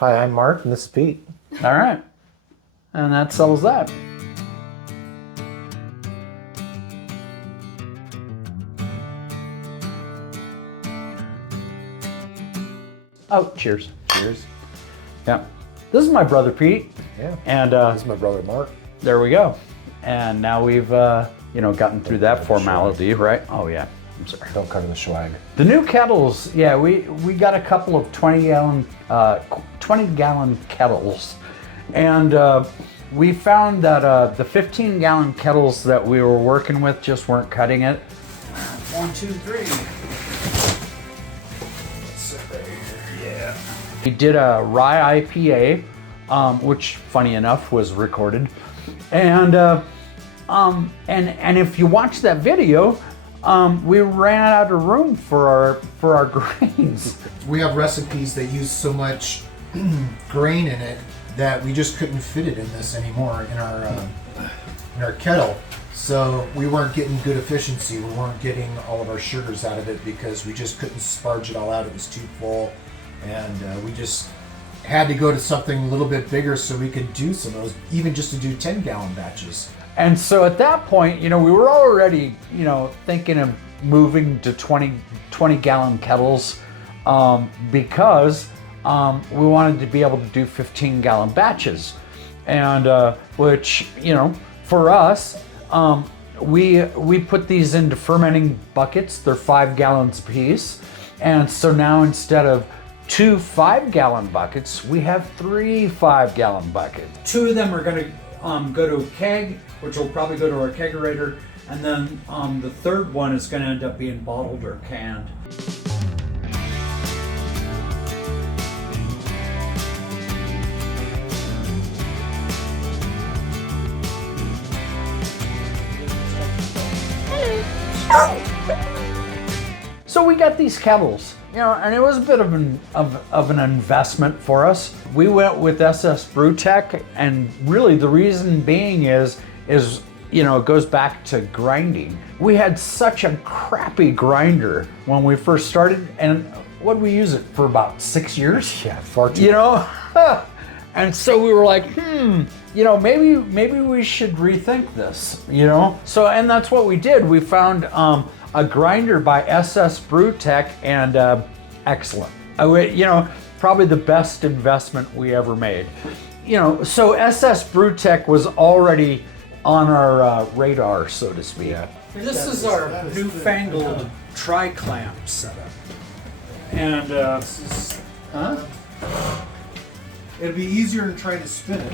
Hi, I'm Mark, and this is Pete. All right. And that settles that. Oh, cheers. Cheers. Yeah. This is my brother Pete. Yeah. And This is my brother Mark. there we go. And now we've, gotten through that formality, right? Oh, yeah. I'm sorry. Don't cover the swag. The new kettles, yeah, we got a couple of 20-gallon kettles. And we found that the 15-gallon kettles that we were working with just weren't cutting it. 1, 2, 3. Yeah. We did a rye IPA, which, funny enough, was recorded, and if you watch that video, we ran out of room for our grains. We have recipes that use so much grain in it that we just couldn't fit it in this anymore in our kettle. So we weren't getting good efficiency. We weren't getting all of our sugars out of it because we just couldn't sparge it all out. It was too full, and we just had to go to something a little bit bigger so we could do some of those, even just to do 10-gallon batches. And so at that point, we were already, thinking of moving to 20-gallon kettles because we wanted to be able to do 15-gallon batches. And which, for us, we put these into fermenting buckets. They're 5 gallons apiece. And so now instead of 2 5-gallon buckets, we have 3 5-gallon buckets. 2 of them are going to go to a keg, which will probably go to our kegerator, and then the third one is going to end up being bottled or canned. So we got these kettles, and it was a bit of an investment for us. We went with SS Brewtech, and really the reason being is it goes back to grinding. We had such a crappy grinder when we first started, and what did we use it for, about 6 years? Yeah, far too. And so we were like, maybe we should rethink this, So, and that's what we did. We found a grinder by SS Brewtech, and excellent. Probably the best investment we ever made. So SS Brewtech was already on our radar, so to speak. Yeah. This is our newfangled tri-clamp setup. And, It'd be easier to try to spin it.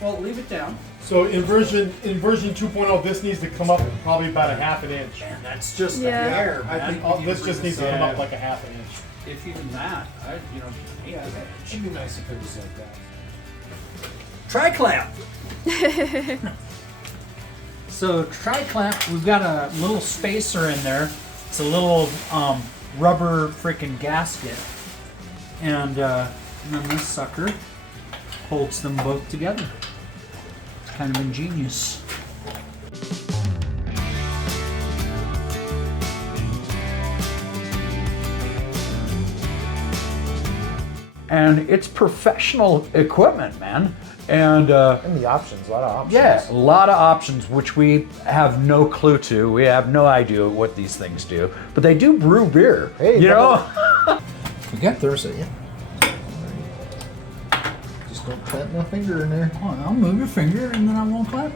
well, leave it down. So in version 2.0, this needs to come up probably about a half an inch. And that's just Yeah. a hair, I man. think this just needs to come up like a half an inch. If even that, Yeah, it'd be nice if it was like that. Tri-clamp. So tri-clamp, we've got a little spacer in there. It's a little rubber freaking gasket, and then this sucker holds them both together. It's kind of ingenious. And it's professional equipment, man. And And the options, a lot of options. yeah, a lot of options, which we have no clue to. We have no idea what these things do, but they do brew beer. Hey, you know? We got Thursday, yeah. Just don't plant my finger in there. Oh, I'll move your finger and then I won't clap.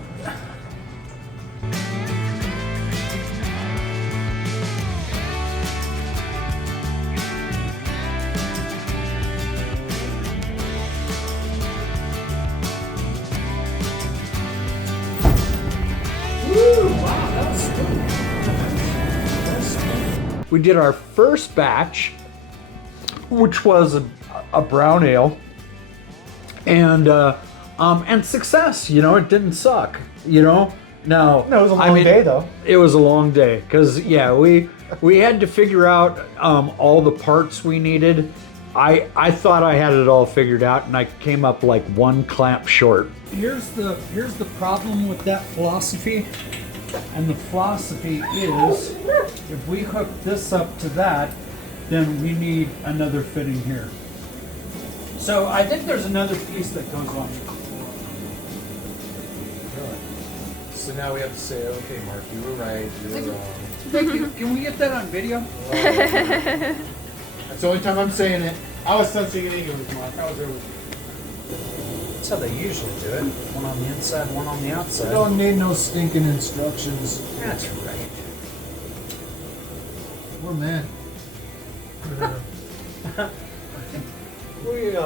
We did our first batch, which was a brown ale, and success. It didn't suck. Now, No, it was a long day though. It was a long day because we had to figure out all the parts we needed. I thought I had it all figured out, and I came up like one clamp short. Here's the problem with that philosophy. And the philosophy is, if we hook this up to that, then we need another fitting here. So I think there's another piece that goes on. So now we have to say, okay, Mark, you were right, you were wrong. Can we get that on video? That's the only time I'm saying it. I was sensing it anyways, Mark. I was there with you. That's how they usually do it. One on the inside, one on the outside. We don't need no stinking instructions. That's right. We're men.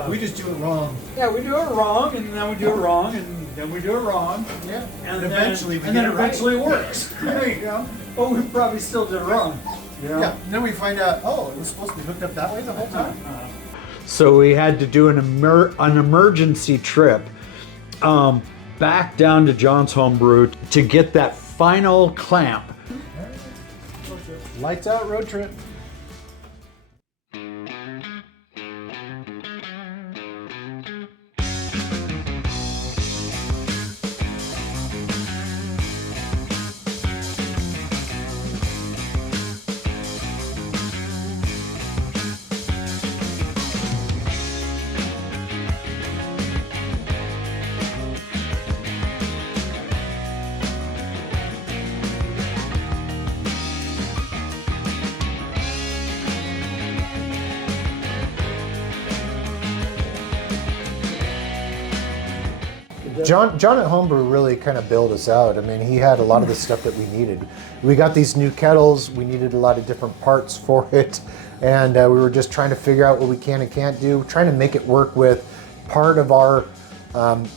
We just do it wrong. Yeah, we do it wrong, and then we do it wrong, and then we do it wrong. Yeah. And eventually it works. There you go. But we probably still did it wrong. You know? Yeah. And then we find out, oh, it was supposed to be hooked up that way the whole time. So we had to do an emergency trip back down to John's Homebrew to get that final clamp. Lights out road trip. John at Homebrew really kind of bailed us out. I mean, he had a lot of the stuff that we needed. We got these new kettles. We needed a lot of different parts for it. And we were just trying to figure out what we can and can't do, trying to make it work with part of our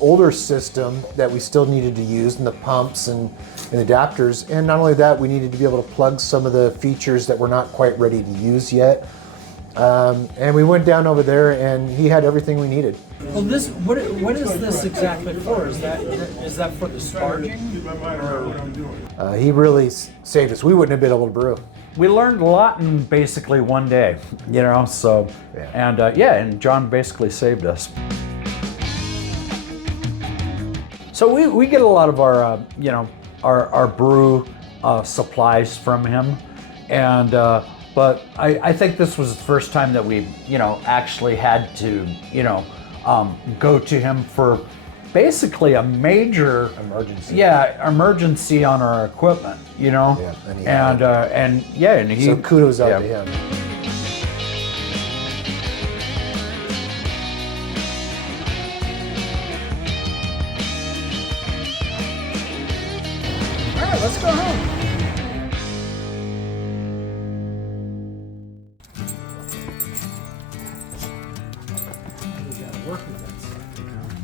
older system that we still needed to use, and the pumps and adapters. And not only that, we needed to be able to plug some of the features that we're not quite ready to use yet. And we went down over there, and he had everything we needed. Well, what is this exactly for? Is that for the sparging? He really saved us. We wouldn't have been able to brew. We learned a lot in basically one day, you know. So, Yeah. and John basically saved us. So we get a lot of our our brew supplies from him, and but I think this was the first time that we actually had to go to him for basically a major Emergency. emergency on our equipment, Yeah, and he. So kudos out to him. All right, let's go home.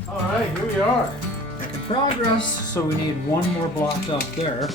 All right, here we are. Making progress. So we need one more block up there.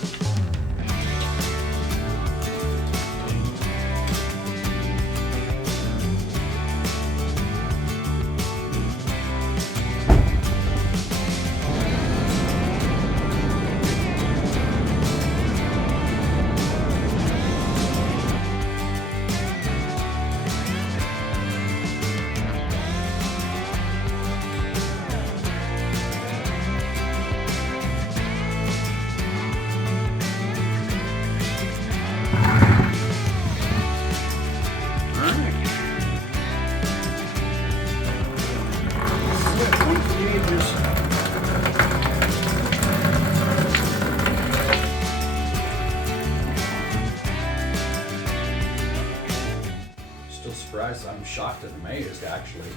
Still surprised. I'm shocked and amazed, actually,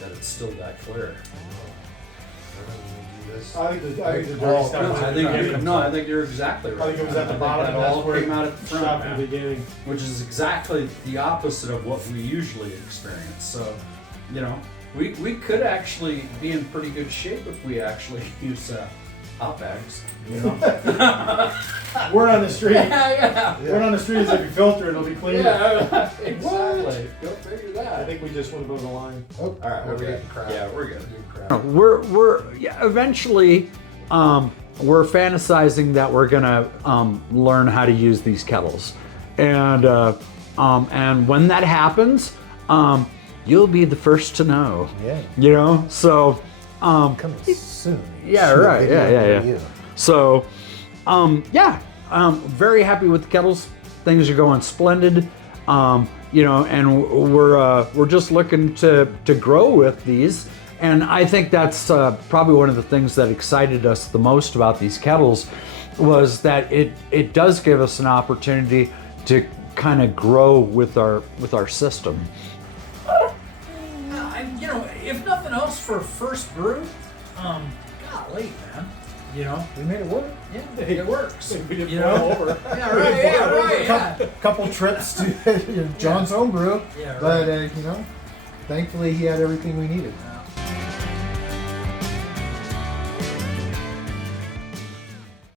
that it's still that clear. I think the dirty stuff. I think you're exactly right. I think it was at the bottom. That And that's all where came out it at the front, stopped at the beginning. which is exactly the opposite of what we usually experience. So, we could actually be in pretty good shape if we actually use hot bags. Word on the street. Yeah. Word on the street is if you filter, it'll be cleaner. Yeah, exactly. Go figure that. I think we just went above the line. Oh, All right, we're we good. getting crap. Yeah, we're good. Getting crap. We're eventually we're fantasizing that we're gonna learn how to use these kettles, and when that happens, you'll be the first to know. Yeah. So Coming soon. yeah, Shoot a right, video yeah. near you. So very happy with the kettles. Things are going splendid. You know, and we're just looking to grow with these. And I think that's probably one of the things that excited us the most about these kettles was that it does give us an opportunity to kind of grow with our system. And, you know, if nothing else for first brew, golly, man. You know, We made it work. yeah, it works. We didn't You boil know? over. Yeah, right, yeah, right, yeah. Couple trips to John's home brew, Yeah, right. but you know, thankfully he had everything we needed.